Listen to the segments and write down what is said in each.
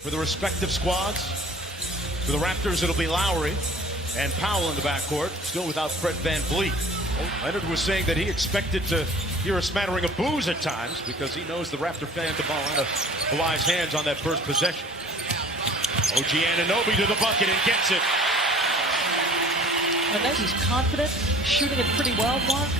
For the respective squads, for the Raptors, it'll be Lowry and Powell in the backcourt, still without Fred VanVleet. Leonard was saying that he expected to hear a smattering of boos at times because he knows the Raptor fans the ball out of Kawhi's hands on that first possession. OG Anunoby to the bucket and gets it. And then he's confident, shooting it pretty well, Mark.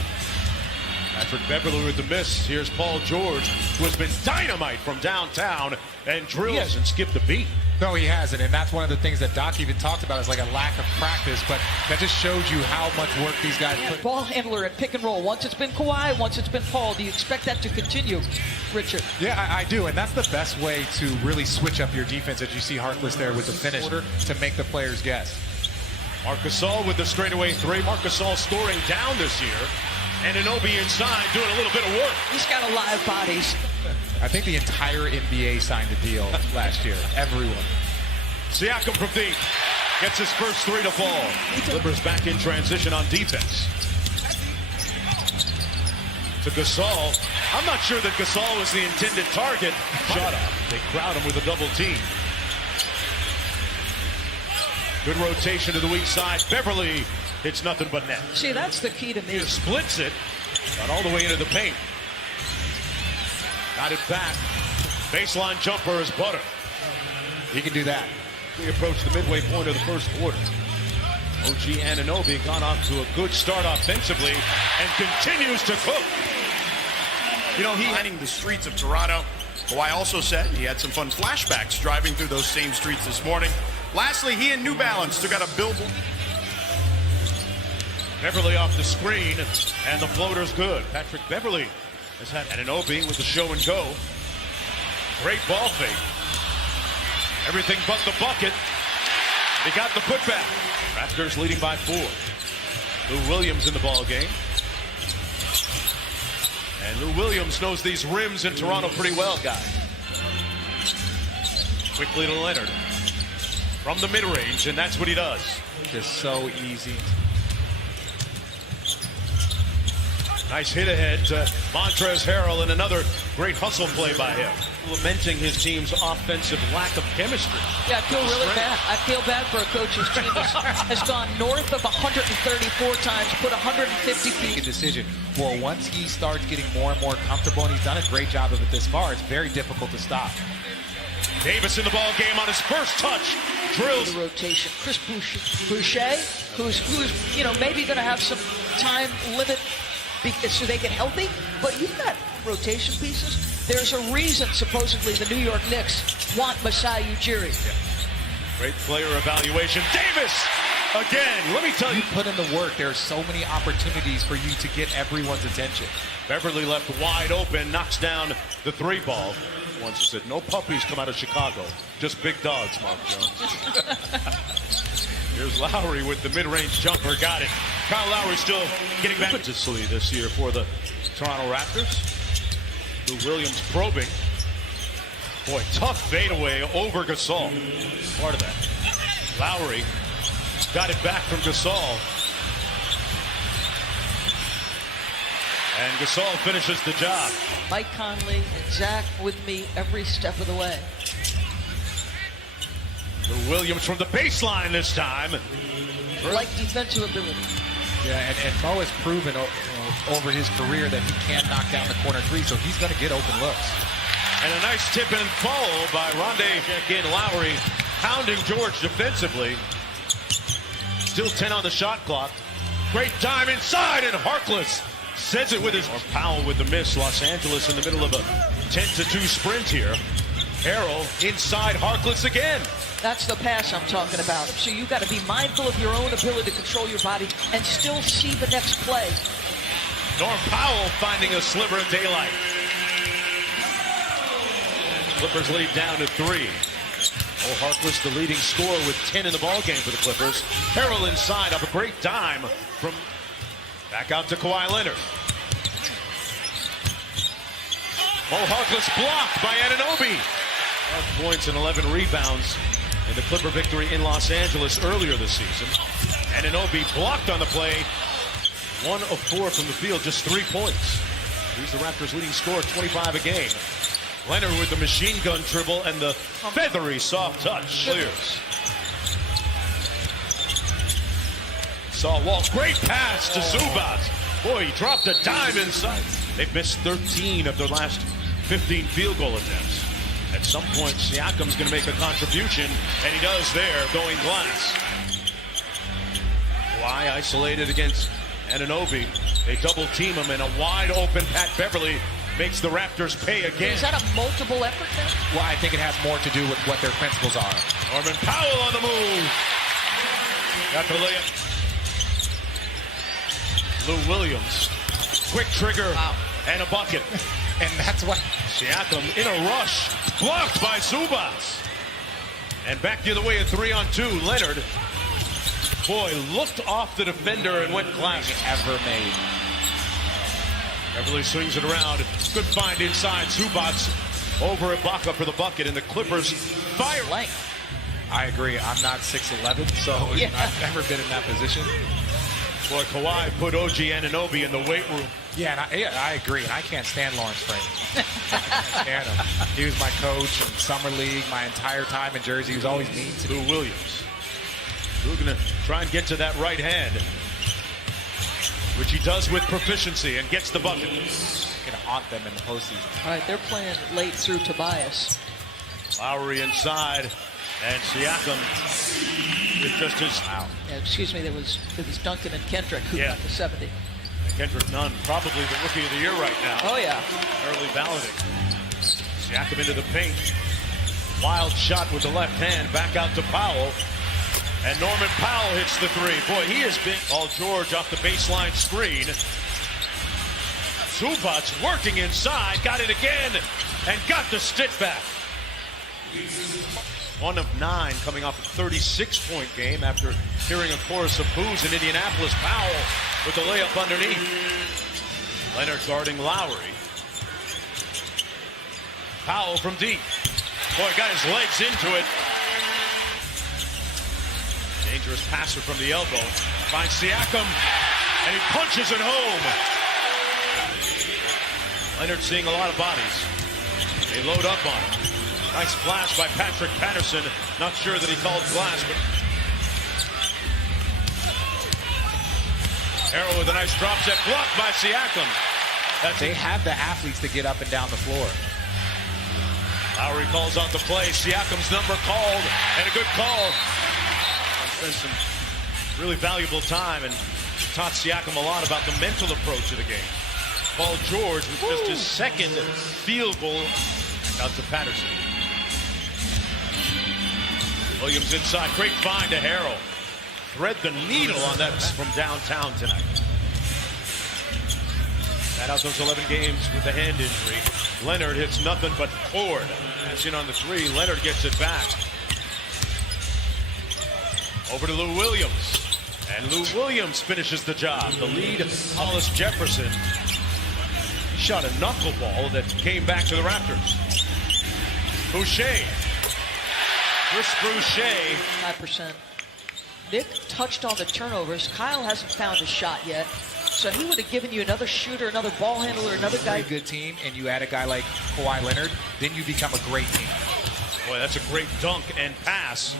Patrick Beverley with the miss. Here's Paul George, who has been dynamite from downtown and drills and skipped a beat. No, he hasn't, and that's one of the things that Doc even talked about is like a lack of practice, but that just shows you how much work these guys put. Ball handler and pick and roll. Once it's been Kawhi, once it's been Paul. Do you expect that to continue, Richard? Yeah, I do, and that's the best way to really switch up your defense, as you see Harkless there with the finish to make the players guess. Marc Gasol with the straightaway three. Marc Gasol scoring down this year. And Anunoby inside doing a little bit of work. He's got a lot of bodies. I think the entire NBA signed a deal last year. Everyone. Siakam from deep. Gets his first three to fall. Clippers back in transition on defense. To Gasol. I'm not sure that Gasol was the intended target. Shot up. They crowd him with a double team. Good rotation to the weak side. Beverley hits nothing but net. See, that's the key to me. He splits it. Got all the way into the paint. Got it back. Baseline jumper is butter. He can do that. We approach the midway point of the first quarter. OG Anunoby gone off to a good start offensively and continues to cook. You know, he lining the streets of Toronto. Kawhi also said he had some fun flashbacks driving through those same streets this morning. Lastly, he and New Balance took out a billboard. Beverley off the screen, and the floater's good. Patrick Beverley has had Anunoby with the show and go. Great ball fake. Everything but the bucket. He got the putback. Raptors leading by 4. Lou Williams in the ball game. And Lou Williams knows these rims in Toronto pretty well, guys. Quickly to Leonard. From the mid-range, and that's what he does. Just so easy. Nice hit ahead to Montrezl Harrell, and another great hustle play by him. Lamenting his team's offensive lack of chemistry. Yeah, I feel really bad. I feel bad for a coach whose team has gone north of 134 times, put 150 feet. A decision. Well, once he starts getting more and more comfortable, and he's done a great job of it this far, it's very difficult to stop. Davis in the ball game on his first touch. Drills. The rotation. Chris Boucher, who's you know, maybe going to have some time limit so they get healthy, but you've got rotation pieces. There's a reason, supposedly, the New York Knicks want Masai Ujiri. Yeah. Great player evaluation. Davis again. Let me tell you, put in the work. There are so many opportunities for you to get everyone's attention. Beverley left wide open, knocks down the three ball. Once said, no puppies come out of Chicago, just big dogs, Mark Jones. Here's Lowry with the mid-range jumper, got it. Kyle Lowry still getting back this year for the Toronto Raptors. Lou Williams probing. Boy, tough fadeaway over Gasol. Part of that. Lowry got it back from Gasol. And Gasol finishes the job. Mike Conley and Zach with me every step of the way. Lou Williams from the baseline this time. Like defensive ability. Yeah, and Mo has proven over his career that he can knock down the corner three, so he's going to get open looks. And a nice tip and follow by Rondae check-in. Lowry pounding George defensively. Still 10 on the shot clock. Great time inside, and Harkless sends it with his... Powell with the miss. Los Angeles in the middle of a 10-2 sprint here. Harrell inside, Harkless again. That's the pass I'm talking about. So you got to be mindful of your own ability to control your body and still see the next play. Norm Powell finding a sliver of daylight. Clippers lead down to 3. Harkless the leading scorer with 10 in the ballgame for the Clippers. Harrell inside up a great dime from back out to Kawhi Leonard. Harkless blocked by Anunoby. 12 points and 11 rebounds in the Clipper victory in Los Angeles earlier this season. Anunoby blocked on the play. 1 of 4 from the field, just 3 points. He's the Raptors' leading scorer, 25 a game. Leonard with the machine gun dribble and the feathery soft touch. Clears. Saw Wall. Great pass to Zubac. Boy, he dropped a dime inside. They've missed 13 of their last 15 field goal attempts. At some point, Siakam's going to make a contribution, and he does there, going glass. Kawhi isolated against Anunoby. They double team him, and a wide open Pat Beverly makes the Raptors pay again. Is that a multiple effort then? Well, I think it has more to do with what their principles are. Norman Powell on the move. Got the layup. Lou Williams. Quick trigger and a bucket. And that's what Siakam in a rush. Blocked by Zubac. And back the other way, a 3-on-2. Leonard. Boy, looked off the defender and went glass. ever made. Beverly swings it around. Good find inside. Zubac over Ibaka for the bucket, and the Clippers fire. Length. I agree. I'm not 6'11", so I've never been in that position. Boy, Kawhi put OG Anunoby in the weight room. Yeah, and I agree. And I can't stand Lawrence Frank. I can't stand him. He was my coach in Summer League my entire time in Jersey. He was always mean to me. Lou Williams. Lou going to try and get to that right hand, which he does with proficiency and gets the bucket. Going to haunt them in the postseason. All right, they're playing late through Tobias. Lowry inside, and Siakam is just his. Wow. Yeah, excuse me, it was Duncan and Kendrick who got the 70. Kendrick Nunn, probably the rookie of the year right now. Oh, yeah. Early balloting. Siakam into the paint. Wild shot with the left hand, back out to Powell. And Norman Powell hits the three. Boy, he has been Paul George off the baseline screen. Zubac working inside, got it again, and got the stick back. 1 of 9 coming off a 36-point game after hearing a chorus of boos in Indianapolis. Powell with the layup underneath. Leonard guarding Lowry. Powell from deep. Boy, got his legs into it. Dangerous passer from the elbow. Finds Siakam, and he punches it home. Leonard seeing a lot of bodies. They load up on him. Nice flash by Patrick Patterson. Not sure that he called glass, but Harrell with a nice drop set, blocked by Siakam. They have the athletes to get up and down the floor. Lowry calls out the play. Siakam's number called, and a good call. Spent some really valuable time and taught Siakam a lot about the mental approach of the game. Paul George with just his second field goal out to Patterson. Williams inside, great find to Harrell. Thread the needle on that from downtown tonight. Sat out those 11 games with a hand injury. Leonard hits nothing but cord. That's in on the three. Leonard gets it back. Over to Lou Williams. And Lou Williams finishes the job. The lead, Hollis Jefferson. He shot a knuckleball that came back to the Raptors. Boucher. Chris Boucher. 5%. Nick touched on the turnovers. Kyle hasn't found a shot yet. So he would have given you another shooter, another ball handler, another guy. Good team, and you add a guy like Kawhi Leonard, then you become a great team. Boy, that's a great dunk and pass.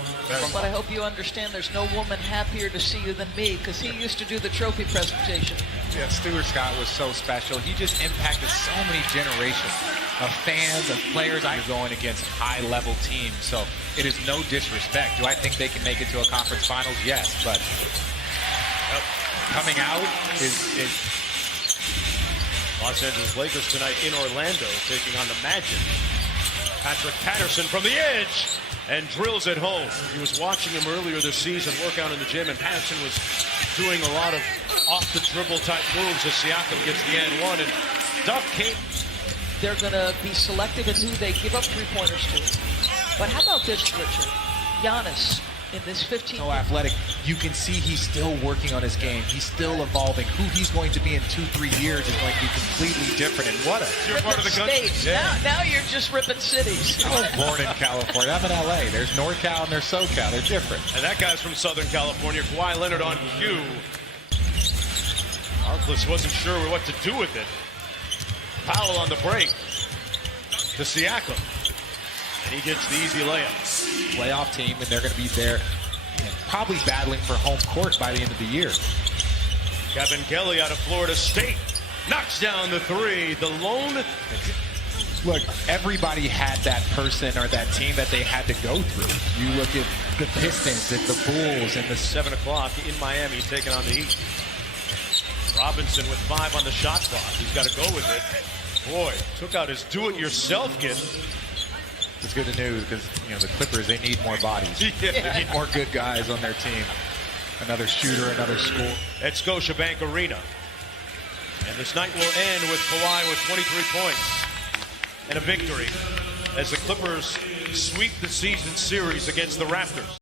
But I hope you understand there's no woman happier to see you than me, because he used to do the trophy presentation. Yeah, Stuart Scott was so special. He just impacted so many generations of fans, of players. I'm going against high-level teams, so it is no disrespect. Do I think they can make it to a conference finals? Yes, but coming out is Los Angeles Lakers tonight in Orlando taking on the Magic. Patrick Patterson from the edge and drills it home. He was watching him earlier this season work out in the gym, and Patterson was doing a lot of off-the-dribble type moves as Siakam gets the and one, and Duff came. They're going to be selective in who they give up three-pointers to. But how about this, Richard? Giannis in this 15. So athletic. You can see he's still working on his game. He's still evolving. Who he's going to be in 2-3 years is going to be completely different. And what a part of the country. Yeah. Now you're just ripping cities. I was born in California. I'm in LA. There's NorCal and there's SoCal. They're different. And that guy's from Southern California. Kawhi Leonard on cue. Harkless wasn't sure what to do with it. Powell on the break. to Siakam. And he gets the easy layup. Playoff team, and they're going to be there, probably battling for home court by the end of the year. Kevin Kelly out of Florida State knocks down the three. The lone. Look, everybody had that person or that team that they had to go through. You look at the Pistons, at the Bulls, and the 7 o'clock in Miami taking on the Heat. Robinson with 5 on the shot clock. He's got to go with it. Boy, took out his do-it-yourself kit. It's good news because, the Clippers, they need more bodies. Yeah. They need more good guys on their team. Another shooter, another score. At Scotiabank Arena. And this night will end with Kawhi with 23 points and a victory as the Clippers sweep the season series against the Raptors.